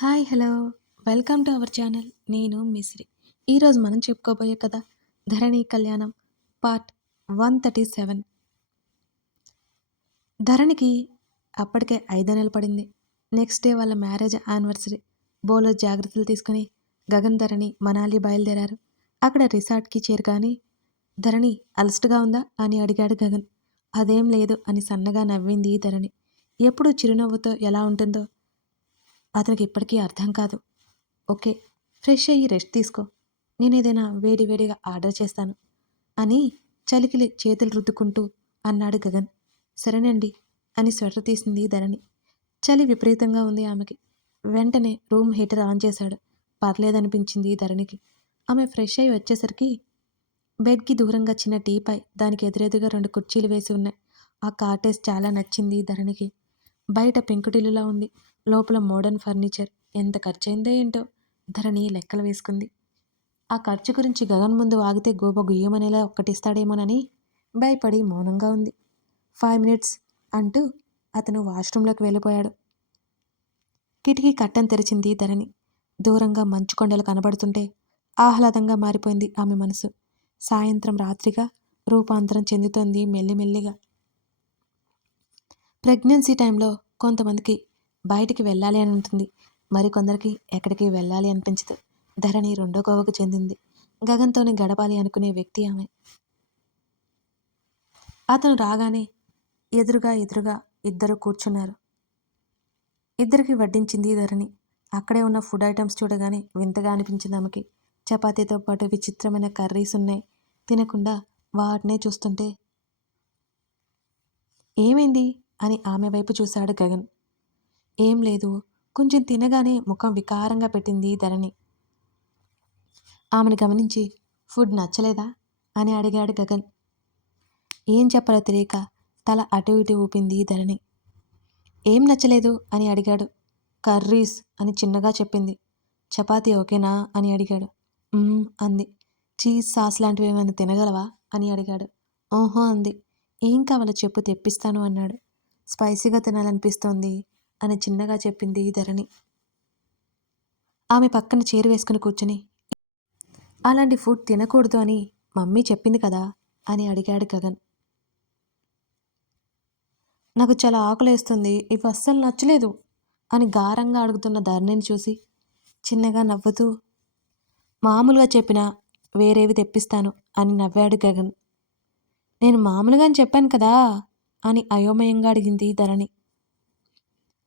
Hi hello. Welcome to our channel. నేను మిశ్రి. ఈరోజు మనం చెప్పుకోబోయే కథ Dharani Kalyanam part one thirty seven. ధరణికి అప్పటికే ఐదో నెల పడింది. నెక్స్ట్ డే వాళ్ళ మ్యారేజ్ యానివర్సరీ. బోలో జాగ్రత్తలు తీసుకుని గగన్ ధరణి మనాలి బయలుదేరారు. అక్కడ రిసార్ట్కి చేరుగాని ధరణి అలస్ట్గా ఉందా అని అడిగాడు గగన్. అదేం లేదు అని సన్నగా నవ్వింది ధరణి. ఎప్పుడు చిరునవ్వుతో ఎలా ఉంటుందో అతనికి ఇప్పటికీ అర్థం కాదు. ఓకే ఫ్రెష్ అయ్యి రెస్ట్ తీసుకో. నేనేదైనా వేడివేడిగా వేడి వేడిగా ఆర్డర్ చేస్తాను అని చలికిలి చేతులు రుద్దుకుంటూ అన్నాడు గగన్. సరేనండి అని స్వెటర్ తీసింది ధరణి. చలి విపరీతంగా ఉంది ఆమెకి. వెంటనే రూమ్ హీటర్ ఆన్ చేశాడు. పర్లేదనిపించింది ధరణికి. ఆమె ఫ్రెష్ అయ్యి వచ్చేసరికి బెడ్కి దూరంగా చిన్న టీపై దానికి ఎదురెదురుగా రెండు కుర్చీలు వేసి ఉన్నాయి. ఆ కాటేజ్ చాలా నచ్చింది ధరణికి. బయట పెంకుటిల్లులా ఉంది. లోపల మోడర్న్ ఫర్నిచర్ ఎంత ఖర్చయిందో ఏంటో ధరణి లెక్కలు వేసుకుంది. ఆ ఖర్చు గురించి గగన్ ముందు ఆగితే గోప గుయ్యమనేలా ఒక్కటిస్తాడేమోనని భయపడి మౌనంగా ఉంది. ఫైవ్ మినిట్స్ అంటూ అతను వాష్రూంలోకి వెళ్ళిపోయాడు. కిటికీ కట్టం తెరిచింది ధరణి. దూరంగా మంచు కొండలు కనబడుతుంటే ఆహ్లాదంగా మారిపోయింది ఆమె మనసు. సాయంత్రం రాత్రిగా రూపాంతరం చెందుతోంది మెల్లిమెల్లిగా. ప్రెగ్నెన్సీ టైంలో కొంతమందికి బయటికి వెళ్ళాలి అని ఉంటుంది. మరికొందరికి ఎక్కడికి వెళ్ళాలి అనిపించదు. ధరణి రెండో కోవకు చెందింది. గగన్తోనే గడపాలి అనుకునే వ్యక్తి ఆమె. అతను రాగానే ఎదురుగా ఎదురుగా ఇద్దరు కూర్చున్నారు. ఇద్దరికి వడ్డించింది ధరణి. అక్కడే ఉన్న ఫుడ్ ఐటమ్స్ చూడగానే వింతగా అనిపించింది ఆమెకి. చపాతీతో పాటు విచిత్రమైన కర్రీస్ ఉన్నాయి. తినకుండా వాటినే చూస్తుంటే ఏమైంది? అని ఆమె వైపు చూశాడు గగన్. ఏం లేదు. కొంచెం తినగానే ముఖం వికారంగా పెట్టింది ధరణి. ఆమెను గమనించి ఫుడ్ నచ్చలేదా? అని అడిగాడు గగన్. ఏం చెప్పాలో తెలియక తల అటు ఇటు ఊపింది ధరణి. ఏం నచ్చలేదు? అని అడిగాడు. కర్రీస్ అని చిన్నగా చెప్పింది. చపాతీ ఓకేనా? అని అడిగాడు. అంది. చీజ్ సాస్ లాంటివి ఏమైనా తినగలవా? అని అడిగాడు. ఓహో అంది. ఏం కావాలో చెప్పు తెప్పిస్తాను అన్నాడు. స్పైసీగా తినాలనిపిస్తోంది. అని చిన్నగా చెప్పింది ధరణి. ఆమె పక్కన చేరు వేసుకుని కూర్చుని అలాంటి ఫుడ్ తినకూడదు అని మమ్మీ చెప్పింది కదా అని అడిగాడు గగన్. నాకు చాలా ఆకలేస్తుంది ఇవి అస్సలు నచ్చలేదు అని గారంగా అడుగుతున్న ధరణిని చూసి చిన్నగా నవ్వుతూ మామూలుగా చెప్పినా వేరేవి తెప్పిస్తాను అని నవ్వాడు గగన్. నేను మామూలుగానే చెప్పాను కదా అని అయోమయంగా అడిగింది ధరణి.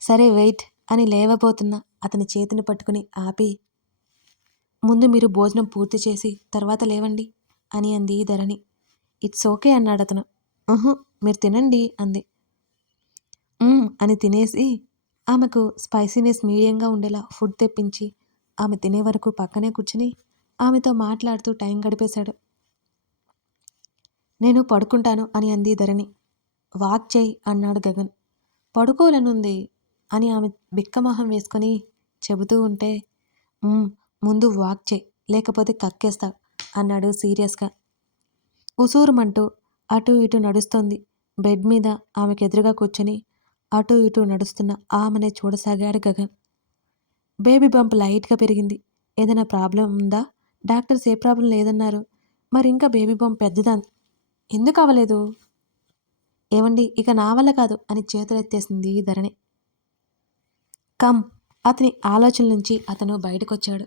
సరే వెయిట్ అని లేవబోతున్న అతని చేతిని పట్టుకుని ఆపి ముందు మీరు భోజనం పూర్తి చేసి తర్వాత లేవండి అని అంది ధరణి. ఇట్స్ ఓకే అన్నాడు అతను. మీరు తినండి అంది. అని తినేసి ఆమెకు స్పైసీనెస్ మీడియంగా ఉండేలా ఫుడ్ తెప్పించి ఆమె తినే వరకు పక్కనే కూర్చుని ఆమెతో మాట్లాడుతూ టైం గడిపేశాడు. నేను పడుకుంటాను అని అంది ధరణి. వాక్ చేయి అన్నాడు గగన్. పడుకోవాలనుంది. అని ఆమె బిక్కమొహం వేసుకొని చెబుతూ ఉంటే ముందు వాక్ చేయి లేకపోతే కక్కేస్తా అన్నాడు సీరియస్గా. ఉసూరుమంటూ అటు ఇటు నడుస్తోంది. బెడ్ మీద ఆమెకు ఎదురుగా కూర్చొని అటు ఇటు నడుస్తున్న ఆమెనే చూడసాగాడు గగన్. బేబీ బంప్ లైట్గా పెరిగింది. ఏదైనా ప్రాబ్లం ఉందా? డాక్టర్స్ ఏ ప్రాబ్లం లేదన్నారు. మరి ఇంకా బేబీ బంప్ పెద్దదా? ఎందుకు అవ్వలేదు ఏమండి ఇక నా వల్ల కాదు అని చేతులెత్తేసింది ధరణి. కమ్. అతని ఆలోచన నుంచి అతను బయటకొచ్చాడు.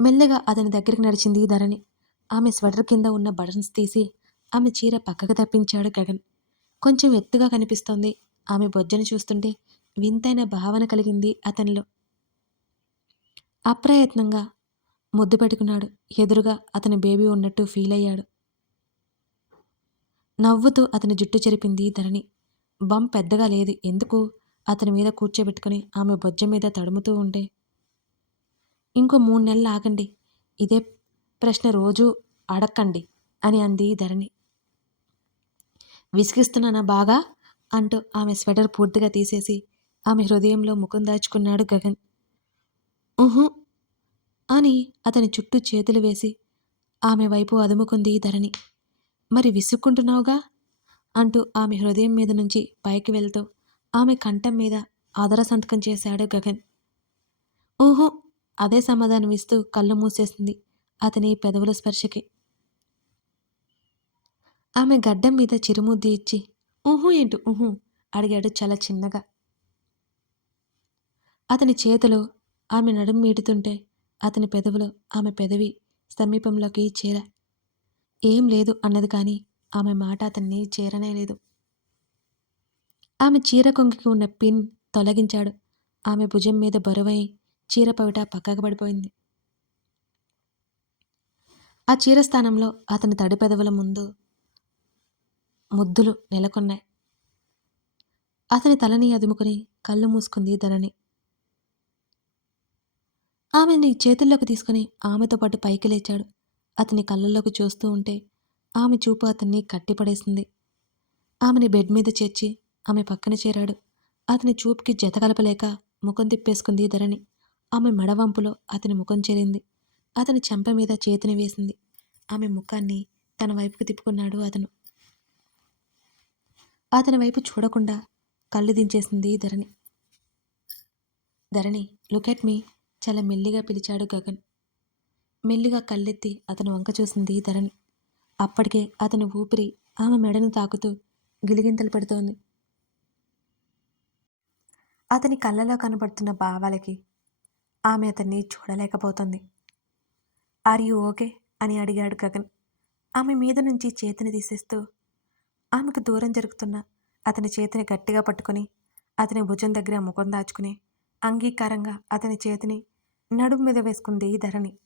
మెల్లగా అతని దగ్గరికి నడిచింది ధరణి. ఆమె స్వెటర్ కింద ఉన్న బటన్స్ తీసి ఆమె చీర పక్కకు తప్పించాడు గగన్. కొంచెం ఎత్తుగా కనిపిస్తోంది. ఆమె బొజ్జను చూస్తుంటే వింతైన భావన కలిగింది అతనిలో. అప్రయత్నంగా ముద్దు పెట్టుకున్నాడు. ఎదురుగా అతని బేబీ ఉన్నట్టు ఫీల్ అయ్యాడు. నవ్వుతూ అతని జుట్టు చెరిపింది ధరణి. బం పెద్దగా లేదు. ఎందుకు? అతని మీద కూర్చోబెట్టుకుని ఆమె బొజ్జ మీద తడుముతూ ఉంటే ఇంకో మూడు నెలలు ఆగండి. ఇదే ప్రశ్న రోజు అడక్కండి అని అంది ధరణి. విసిగిస్తున్నానా బాగా? అంటూ ఆమె స్వెటర్ పూర్తిగా తీసేసి ఆమె హృదయంలో ముఖం దాచుకున్నాడు గగన్. ఉహు అని అతని చుట్టూ చేతులు వేసి ఆమె వైపు అదుముకుంది ధరణి. మరి విసుక్కుంటున్నావుగా? అంటూ ఆమె హృదయం మీద నుంచి పైకి వెళ్తూ ఆమె కంఠం మీద ఆదర సంతకం చేశాడు గగన్. ఊహో అదే సమాధానం ఇస్తూ కళ్ళు మూసేసింది అతని పెదవుల స్పర్శకి. ఆమె గడ్డం మీద చిరుముద్ది ఇచ్చి ఊహు ఏంటి ఊహు? అడిగాడు చాలా చిన్నగా. అతని చేతిలో ఆమె నడుం మీటుతుంటే అతని పెదవులు ఆమె పెదవి సమీపంలోకి చేర. ఏం లేదు అన్నది కానీ ఆమె మాట అతన్ని చేరనే లేదు ఆమె చీర కొంగికి ఉన్న పిన్ తొలగించాడు. ఆమె భుజం మీద బరువై చీర పవిట పక్కకు పడిపోయింది. ఆ చీర స్థానంలో అతని తడి పెదవుల ముందు ముద్దులు నెలకొన్నాయి. అతని తలని అదుముకుని కళ్ళు మూసుకుంది ధరణి. ఆమెని చేతుల్లోకి తీసుకుని ఆమెతో పాటు పైకి లేచాడు. అతని కళ్ళల్లోకి చూస్తూ ఉంటే ఆమె చూపు అతన్ని కట్టిపడేసింది. ఆమెని బెడ్ మీద చేర్చి ఆమె పక్కన చేరాడు. అతని చూపుకి జత కలపలేక ముఖం తిప్పేసుకుంది ధరణి. ఆమె మెడవంపులో అతని ముఖం చేరింది. అతని చెంప మీద చేతిని వేసింది. ఆమె ముఖాన్ని తన వైపుకు తిప్పుకున్నాడు అతను. అతని వైపు చూడకుండా కళ్ళు దించేసింది ధరణి. ధరణి లుక్ ఎట్ మీ చాలా మెల్లిగా పిలిచాడు గగన్. మెల్లిగా కళ్ళెత్తి అతను వంక చూసింది ధరణి. అప్పటికే అతని ఊపిరి ఆమె మెడను తాకుతూ గిలిగింతలు పెడుతోంది. అతని కళ్ళలో కనబడుతున్న భావాలకి ఆమె అతన్ని చూడలేకపోతుంది. Are you okay? అని అడిగాడు గగన్. ఆమె మీద నుంచి చేతిని తీసేస్తూ ఆమెకు దూరం జరుగుతున్న అతని చేతిని గట్టిగా పట్టుకొని అతని భుజం దగ్గర ముఖం దాచుకుని అంగీకారంగా అతని చేతిని నడుము మీద వేసుకుంది ధరణి.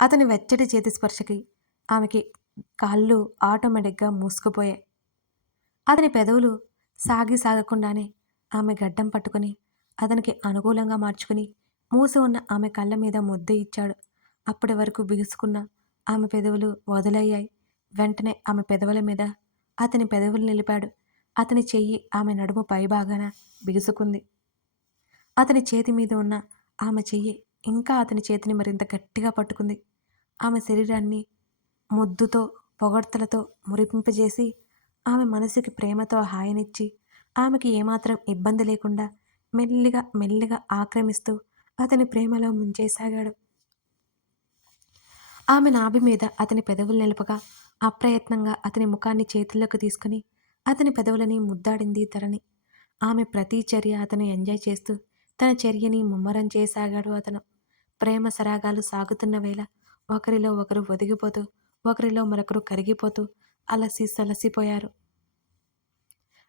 అతని వెచ్చటి చేతి స్పర్శకి ఆమెకి కాళ్ళు ఆటోమేటిక్గా మూసుకుపోయాయి. అతని పెదవులు సాగి సాగకుండానే ఆమె గడ్డం పట్టుకుని అతనికి అనుకూలంగా మార్చుకుని మూసి ఉన్న ఆమె కళ్ళ మీద ముద్ద ఇచ్చాడు. అప్పటి వరకు బిగుసుకున్న ఆమె పెదవులు వదులయ్యాయి. వెంటనే ఆమె పెదవుల మీద అతని పెదవులు నిలిపాడు. అతని చెయ్యి ఆమె నడుము పైభాగాన బిగుసుకుంది. అతని చేతి మీద ఉన్న ఆమె చెయ్యి ఇంకా అతని చేతిని మరింత గట్టిగా పట్టుకుంది. ఆమె శరీరాన్ని ముద్దుతో పొగడ్తలతో మురిపింపజేసి ఆమె మనసుకి ప్రేమతో హాయినిచ్చి ఆమెకి ఏమాత్రం ఇబ్బంది లేకుండా మెల్లిగా మెల్లిగా ఆక్రమిస్తూ అతని ప్రేమలో ముంచేసాగాడు. ఆమె నాభి మీద అతని పెదవులు నిలపగా అప్రయత్నంగా అతని ముఖాన్ని చేతుల్లోకి తీసుకుని అతని పెదవులని ముద్దాడింది ధరణి. ఆమె ప్రతి చర్య అతను ఎంజాయ్ చేస్తూ తన చర్యని ముమ్మరం చేసాగాడు అతను. ప్రేమ సరాగాలు సాగుతున్న వేళ ఒకరిలో ఒకరు ఒదిగిపోతూ ఒకరిలో మరొకరు కరిగిపోతూ అలసి సలసిపోయారు.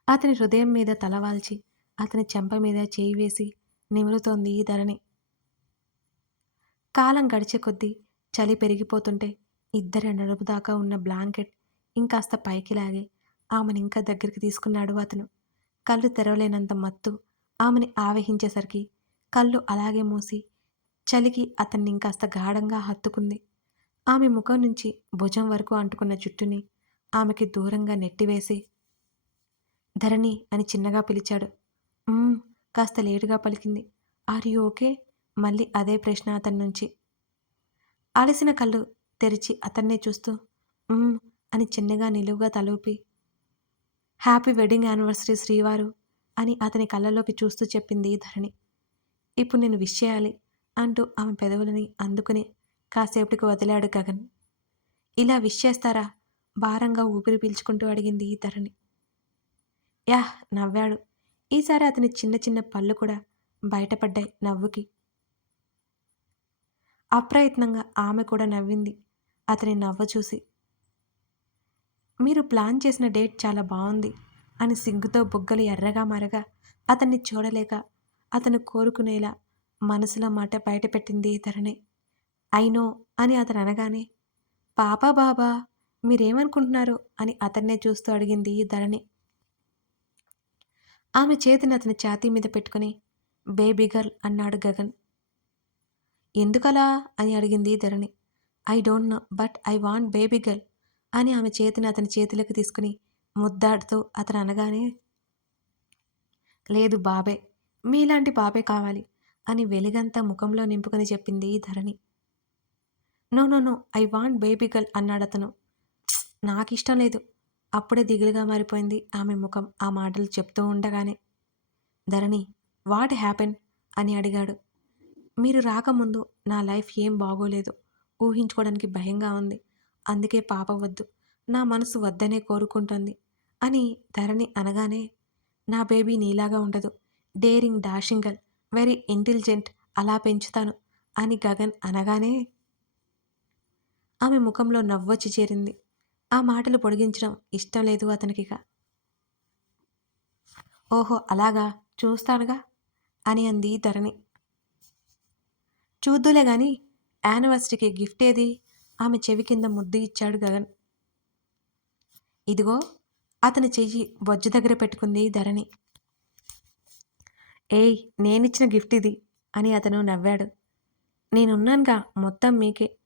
అతని హృదయం మీద తలవాల్చి అతని చెంప మీద చేయి వేసి నిమురుతోంది ఈ ధరణి. కాలం గడిచే కొద్దీ చలి పెరిగిపోతుంటే ఇద్దరి నడుపు దాకా ఉన్న బ్లాంకెట్ ఇంకాస్త పైకి లాగి ఆమెను ఇంకా దగ్గరికి తీసుకున్నాడు అతను. కళ్ళు తెరవలేనంత మత్తు ఆమెని ఆవహించేసరికి కళ్ళు అలాగే మూసి చలికి అతన్ని ఇంకాస్త గాఢంగా హత్తుకుంది. ఆమె ముఖం నుంచి భుజం వరకు అంటుకున్న జుట్టుని ఆమెకి దూరంగా నెట్టివేసి ధరణి అని చిన్నగా పిలిచాడు. కాస్త లేటుగా పలికింది. ఆర్ యూ ఓకే మళ్ళీ అదే ప్రశ్న అతని నుంచి. అలసిన కళ్ళు తెరిచి అతన్నే చూస్తూ అని చిన్నగా నిలువుగా తలూపి హ్యాపీ వెడ్డింగ్ యానివర్సరీ శ్రీవారు అని అతని కళ్ళలోకి చూస్తూ చెప్పింది ధరణి. ఇప్పుడు నేను విష్ చేయాలి అంటూ ఆమె పెదవులని అందుకుని కాసేపటికి వదిలాడు గగన్. ఇలా విష్ చేస్తారా భారంగా ఊపిరి పీల్చుకుంటూ అడిగింది ధరణి. యాహ్! నవ్వాడు. ఈసారి అతని చిన్న చిన్న పళ్ళు కూడా బయటపడ్డాయి నవ్వుకి. అప్రయత్నంగా ఆమె కూడా నవ్వింది. అతని నవ్వు చూసి మీరు ప్లాన్ చేసిన డేట్ చాలా బాగుంది అని సిగ్గుతో బుగ్గలు ఎర్రగా మరగా అతన్ని చూడలేక అతను కోరుకునేలా మనసులో మాట బయటపెట్టింది ధరణి అయినో అని అతను అనగానే పాపా బాబా మీరేమనుకుంటున్నారు? అని అతన్నే చూస్తూ అడిగింది ధరణి. ఆమె చేతిని అతని ఛాతీ మీద పెట్టుకుని బేబీ గర్ల్ అన్నాడు గగన్. ఎందుకలా? అని అడిగింది Dharani. I don't know but I want baby girl అని ఆమె చేతిని అతని చేతిలోకి తీసుకుని ముద్దాడుతూ అతను అనగానే లేదు బాబే మీలాంటి బాబే కావాలి అని వెలుగంతా ముఖంలో నింపుకొని చెప్పింది Dharani. No no no I want baby girl అన్నాడు అతను. నాకు ఇష్టం లేదు. అప్పుడే దిగులుగా మారిపోయింది ఆమె ముఖం. ఆ మాటలు చెప్తూ ఉండగానే ధరణి వాట్ హ్యాపెన్? అని అడిగాడు. మీరు రాకముందు నా లైఫ్ ఏం బాగోలేదు. ఊహించుకోవడానికి భయంగా ఉంది. అందుకే పాప వద్దు. నా మనసు వద్దనే కోరుకుంటుంది అని ధరణి అనగానే నా బేబీ నీలాగా ఉండదు. Daring dashing girl very intelligent. అలా పెంచుతాను అని గగన్ అనగానే ఆమె ముఖంలో నవ్వొచ్చి చేరింది. ఆ మాటలు పొడిగించడం ఇష్టం లేదు అతనికిక. ఓహో అలాగా? చూస్తానుగా? అని అంది ధరణి. చూద్దులే గాని యానివర్సరీకి గిఫ్ట్ ఏది? ఆమె చెవి కింద ముద్దు ఇచ్చాడు గగన్. ఇదిగో అతని చెయ్యి బొజ్జు దగ్గర పెట్టుకుంది ధరణి. ఏయ్ నేనిచ్చిన గిఫ్ట్ ఇది అని అతను నవ్వాడు. నేనున్నానుగా మొత్తం మీకే.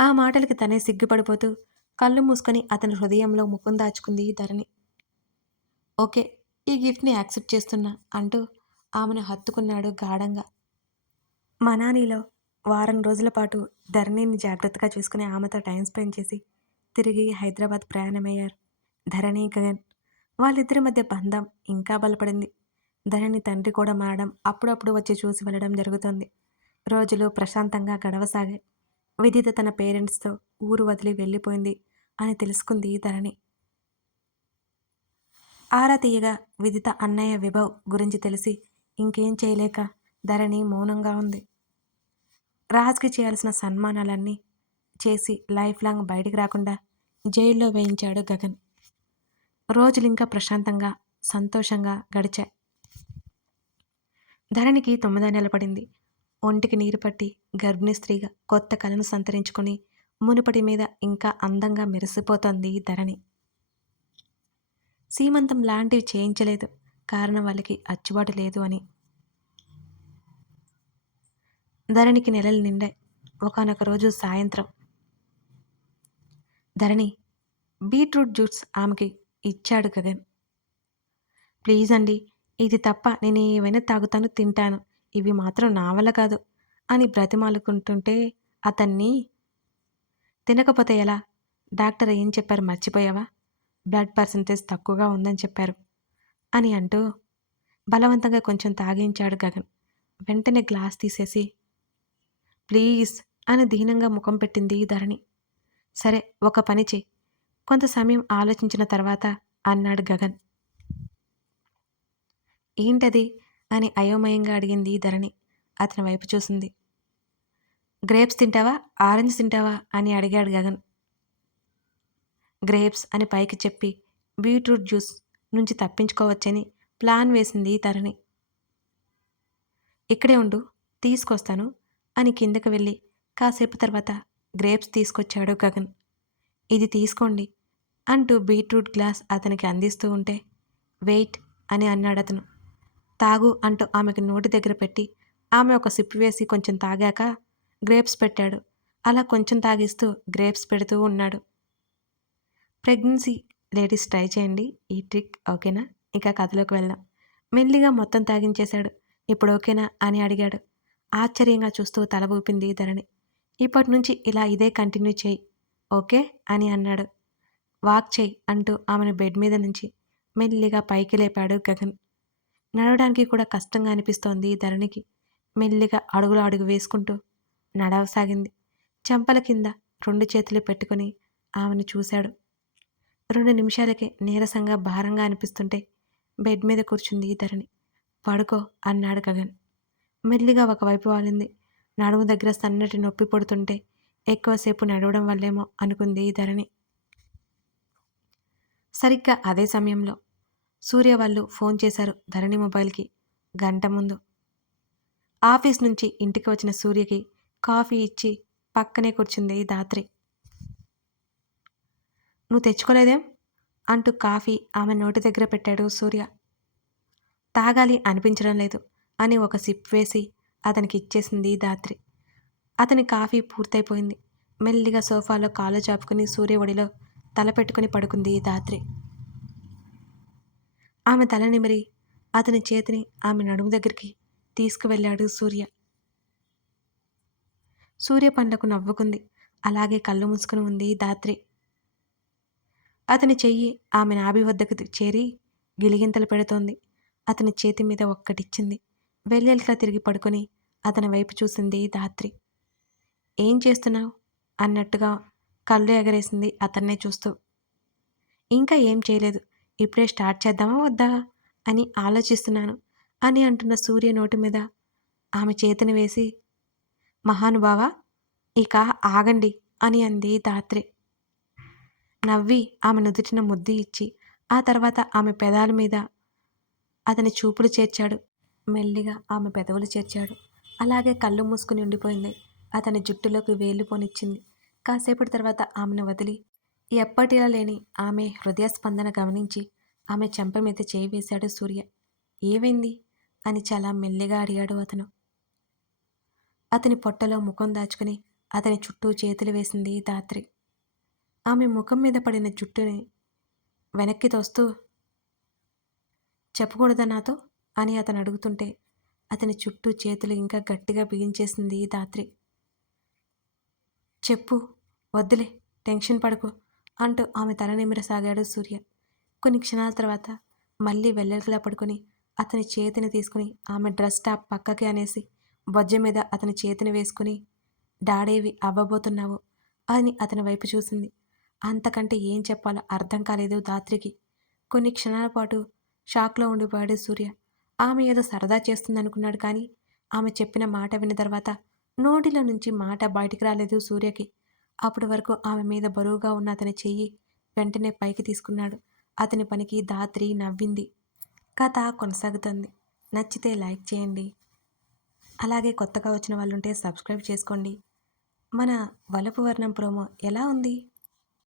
ఆ మాటలకి తనే సిగ్గుపడిపోతూ కళ్ళు మూసుకొని అతని హృదయంలో ముఖం దాచుకుంది ధరణి. ఓకే ఈ గిఫ్ట్ని యాక్సెప్ట్ చేస్తున్నా అంటూ ఆమెను హత్తుకున్నాడు గాఢంగా. మనాలిలో వారం రోజుల పాటు ధరణిని జాగ్రత్తగా చూసుకుని ఆమెతో టైం స్పెండ్ చేసి తిరిగి హైదరాబాద్ ప్రయాణమయ్యారు. ధరణి గగన్ వాళ్ళిద్దరి మధ్య బంధం ఇంకా బలపడింది. ధరణి తండ్రి కూడా మారడం అప్పుడప్పుడు వచ్చి చూసి వెళ్ళడం జరుగుతోంది. రోజులు ప్రశాంతంగా గడవసాగాయి. విదిత తన పేరెంట్స్తో ఊరు వదిలి వెళ్ళిపోయింది అని తెలుసుకుంది ధరణి. ఆరా తీయగా విదిత అన్నయ్య విభవ్ గురించి తెలిసి ఇంకేం చేయలేక ధరణి మౌనంగా ఉంది. రాజ్కి చేయాల్సిన సన్మానాలన్నీ చేసి లైఫ్ లాంగ్ బయటికి రాకుండా జైల్లో వేయించాడు గగన్. రోజులు ఇంకా ప్రశాంతంగా సంతోషంగా గడిచాయి ధరణికి తొమ్మిదో నెల పడింది. ఒంటికి నీరు పట్టి గర్భిణీ స్త్రీగా కొత్త కళను సంతరించుకొని మునుపటి మీద ఇంకా అందంగా మెరిసిపోతోంది ధరణి. సీమంతం లాంటివి చేయించలేదు. కారణం వాళ్ళకి అచ్చుబాటు లేదు అని. ధరణికి నెలలు నిండాయి. ఒకనొక రోజు సాయంత్రం. ధరణి బీట్రూట్ జ్యూస్ ఆమెకి ఇచ్చాడు గగన్. ప్లీజ్ అండి ఇది తప్ప నేను ఏవైనా తాగుతాను తింటాను. ఇవి మాత్రం నా వల్ల కాదు అని బ్రతిమాలుకుంటుంటే అతన్ని తినకపోతే ఎలా? డాక్టర్ ఏం చెప్పారు మర్చిపోయావా? బ్లడ్ పర్సంటేజ్ తక్కువగా ఉందని చెప్పారు అని అంటూ బలవంతంగా కొంచెం తాగించాడు గగన్. వెంటనే గ్లాస్ తీసేసి ప్లీజ్ అని దీనంగా ముఖం పెట్టింది ధరణి. సరే ఒక పని చేయి. కొంత సమయం ఆలోచించిన తర్వాత అన్నాడు గగన్. ఏంటది? అని అయోమయంగా అడిగింది ధరణి. అతని వైపు చూసింది. గ్రేప్స్ తింటావా? ఆరెంజ్ తింటావా? అని అడిగాడు గగన్. గ్రేప్స్ అని పైకి చెప్పి బీట్రూట్ జ్యూస్ నుంచి తప్పించుకోవచ్చని ప్లాన్ వేసింది ధరణి. ఇక్కడే ఉండు తీసుకొస్తాను అని కిందకు వెళ్ళి కాసేపు తర్వాత గ్రేప్స్ తీసుకొచ్చాడు గగన్. ఇది తీసుకోండి అంటూ బీట్రూట్ గ్లాస్ అతనికి అందిస్తూ ఉంటే వెయిట్ అని అన్నాడు అతను తాగు అంటూ ఆమెకు నోటి దగ్గర పెట్టి ఆమె ఒక సిప్ వేసి కొంచెం తాగాక గ్రేప్స్ పెట్టాడు. అలా కొంచెం తాగిస్తూ గ్రేప్స్ పెడుతూ ఉన్నాడు. ప్రెగ్నెన్సీ లేడీస్ ట్రై చేయండి. ఈ ట్రిక్ ఓకేనా? ఇక కథలోకి వెళ్దాం. మెల్లిగా మొత్తం తాగించేశాడు. ఇప్పుడు ఓకేనా అని అడిగాడు. ఆశ్చర్యంగా చూస్తూ తల ఊపింది ధరణి. ఇప్పటి నుంచి ఇలా ఇదే కంటిన్యూ చేయి. ఓకే అని అన్నాడు. వాక్ చేయి అంటూ ఆమెను బెడ్ మీద నుంచి మెల్లిగా పైకి లేపాడు గగన్. నడవడానికి కూడా కష్టంగా అనిపిస్తోంది ధరణికి. మెల్లిగా అడుగులు అడుగు వేసుకుంటూ నడవసాగింది. చెంపల కింద రెండు చేతులు పెట్టుకుని ఆమెను చూశాడు. రెండు నిమిషాలకే నీరసంగా భారంగా అనిపిస్తుంటే బెడ్ మీద కూర్చుంది ధరణి. పడుకో అన్నాడు గగన్. మెల్లిగా ఒకవైపు వాలింది. నడుము దగ్గర సన్నటి నొప్పి పడుతుంటే ఎక్కువసేపు నడవడం వల్లేమో అనుకుంది ధరణి. సరిగ్గా అదే సమయంలో సూర్య వాళ్ళు ఫోన్ చేశారు ధరణి మొబైల్కి గంట ముందు. ఆఫీస్ నుంచి ఇంటికి వచ్చిన సూర్యకి కాఫీ ఇచ్చి పక్కనే కూర్చుంది దాత్రి నువ్వు తెచ్చుకోలేదేం? అంటూ కాఫీ ఆమె నోటి దగ్గర పెట్టాడు సూర్య. తాగాలి అనిపించడం లేదు అని ఒక సిప్ వేసి అతనికి ఇచ్చేసింది దాత్రి అతని కాఫీ పూర్తయిపోయింది. మెల్లిగా సోఫాలో కాలు చాపుకుని సూర్య ఒడిలో తల పెట్టుకుని పడుకుంది దాత్రి ఆమె తల నిమిరి అతని చేతిని ఆమె నడుము దగ్గరికి తీసుకువెళ్ళాడు సూర్య. సూర్య పండ్లకు నవ్వుకుంది. అలాగే కళ్ళు మూసుకుని ఉంది దాత్రి అతని చెయ్యి ఆమె నాభి వద్దకు చేరి గిలిగింతలు పెడుతోంది. అతని చేతి మీద ఒక్కటిచ్చింది. వెల్లెలిగా తిరిగి పడుకొని అతని వైపు చూసింది ధాత్రి. ఏం చేస్తున్నావు? అన్నట్టుగా కళ్ళు ఎగరేసింది అతన్నే చూస్తూ. ఇంకా ఏం చేయలేదు. ఇప్పుడే స్టార్ట్ చేద్దామా వద్దా? అని ఆలోచిస్తున్నాను. అని అంటున్న సూర్య నోటి మీద. ఆమె చేతిని వేసి మహానుభావ ఇక ఆగండి అని అంది ధాత్రి. నవ్వి ఆమె నుదుటిన ముద్దు ఇచ్చి ఆ తర్వాత ఆమె పెదాల మీద అతని చూపులు చేర్చాడు. మెల్లిగా ఆమె పెదవులు చేర్చాడు. అలాగే కళ్ళు మూసుకుని ఉండిపోయింది. అతని జుట్టులోకి వేలు పోనిచ్చింది. కాసేపటి తర్వాత ఆమెను వదిలి ఎప్పటిలా లేని ఆమె హృదయస్పందన గమనించి ఆమె చెంప మీద చేయి వేశాడు సూర్య. ఏమైంది? అని చాలా మెల్లిగా అడిగాడు అతను. అతని పొట్టలో ముఖం దాచుకుని అతని చుట్టూ చేతులు వేసింది ధాత్రి. ఆమె ముఖం మీద పడిన జుట్టుని వెనక్కి తోస్తూ చెప్పకూడదా నాతో? అని అతను అడుగుతుంటే అతని చుట్టూ చేతులు ఇంకా గట్టిగా బిగించేసింది ధాత్రి. చెప్పు వద్దులే టెన్షన్ పడకు. అంటూ ఆమె తల నిమిరసాగాడు సూర్య. కొన్ని క్షణాల తర్వాత మళ్ళీ వెల్లెలకిలా పడుకొని అతని చేతిని తీసుకుని ఆమె డ్రెస్ టాప్ పక్కకి అనేసి బొజ్జ మీద అతని చేతిని వేసుకుని డాడేవి అవ్వబోతున్నావు అని అతని వైపు చూసింది. అంతకంటే ఏం చెప్పాలో అర్థం కాలేదు ధాత్రికి కొన్ని క్షణాల పాటు షాక్లో ఉండిపోయాడు సూర్య. ఆమె ఏదో సరదా చేస్తుందనుకున్నాడు కానీ ఆమె చెప్పిన మాట విన్న తర్వాత నోటిలో నుంచి మాట బయటికి రాలేదు సూర్యకి. అప్పటి వరకు ఆమె మీద బరువుగా ఉన్న అతని చెయ్యి వెంటనే పైకి తీసుకున్నాడు. అతని పనికి ధాత్రి నవ్వింది. కథ కొనసాగుతుంది. నచ్చితే లైక్ చేయండి. అలాగే కొత్తగా వచ్చిన వాళ్ళు ఉంటే సబ్స్క్రైబ్ చేసుకోండి. మన వలపు వర్ణం ప్రోమో ఎలా ఉంది?